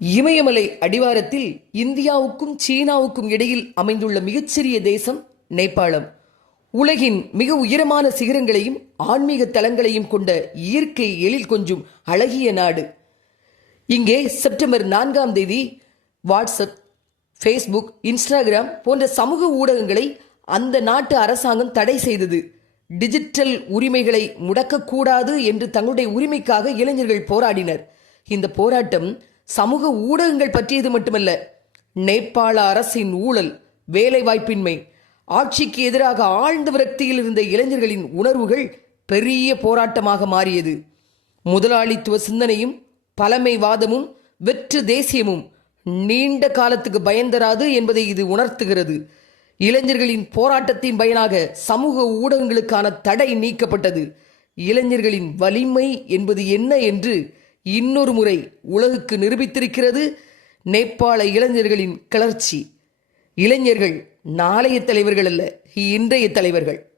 இமயமலை அடிவாரத்தில் இந்தியாவுக்கும் சீனாவுக்கும் இடையில் அமைந்துள்ள மிகச்சிறிய தேசம் நேபாளம். உலகின் மிக உயரமான சிகரங்களையும் ஆன்மீக தலங்களையும் கொண்ட இயற்கை எழில் கொஞ்சும் அழகிய நாடு. இங்கே செப்டம்பர் நான்காம் தேதி வாட்ஸ்அப் ஃபேஸ்புக் இன்ஸ்டாகிராம் போன்ற சமூக ஊடகங்களை அந்த நாட்டு அரசாங்கம் தடை செய்தது. டிஜிட்டல் உரிமைகளை முடக்கக்கூடாது என்று தங்களுடைய உரிமைக்காக இளைஞர்கள் போராடினர். இந்த போராட்டம் சமூக ஊடகங்கள் பற்றியது மட்டுமல்ல நேபாள அரசின் ஊழல் வேலைவாய்ப்பின்மை ஆட்சிக்கு எதிராக ஆழ்ந்த விரக்தியில் இருந்த இளைஞர்களின் உணர்வுகள் பெரிய போராட்டமாக மாறியது. முதலாளித்துவ சிந்தனையும் பழமைவாதமும் வெற்று தேசியமும் நீண்ட காலத்துக்கு பயந்தராது என்பதை இது உணர்த்துகிறது. இளைஞர்களின் போராட்டத்தின் பயனாக சமூக ஊடகங்களுக்கான தடை நீக்கப்பட்டது. இளைஞர்களின் வலிமை என்பது என்ன என்று இன்னொரு முறை உலகுக்கு நிரூபித்திருக்கிறது நேபாள இளைஞர்களின் கிளர்ச்சி. இளைஞர்கள் நாளைய தலைவர்கள் அல்ல இன்றைய தலைவர்கள்.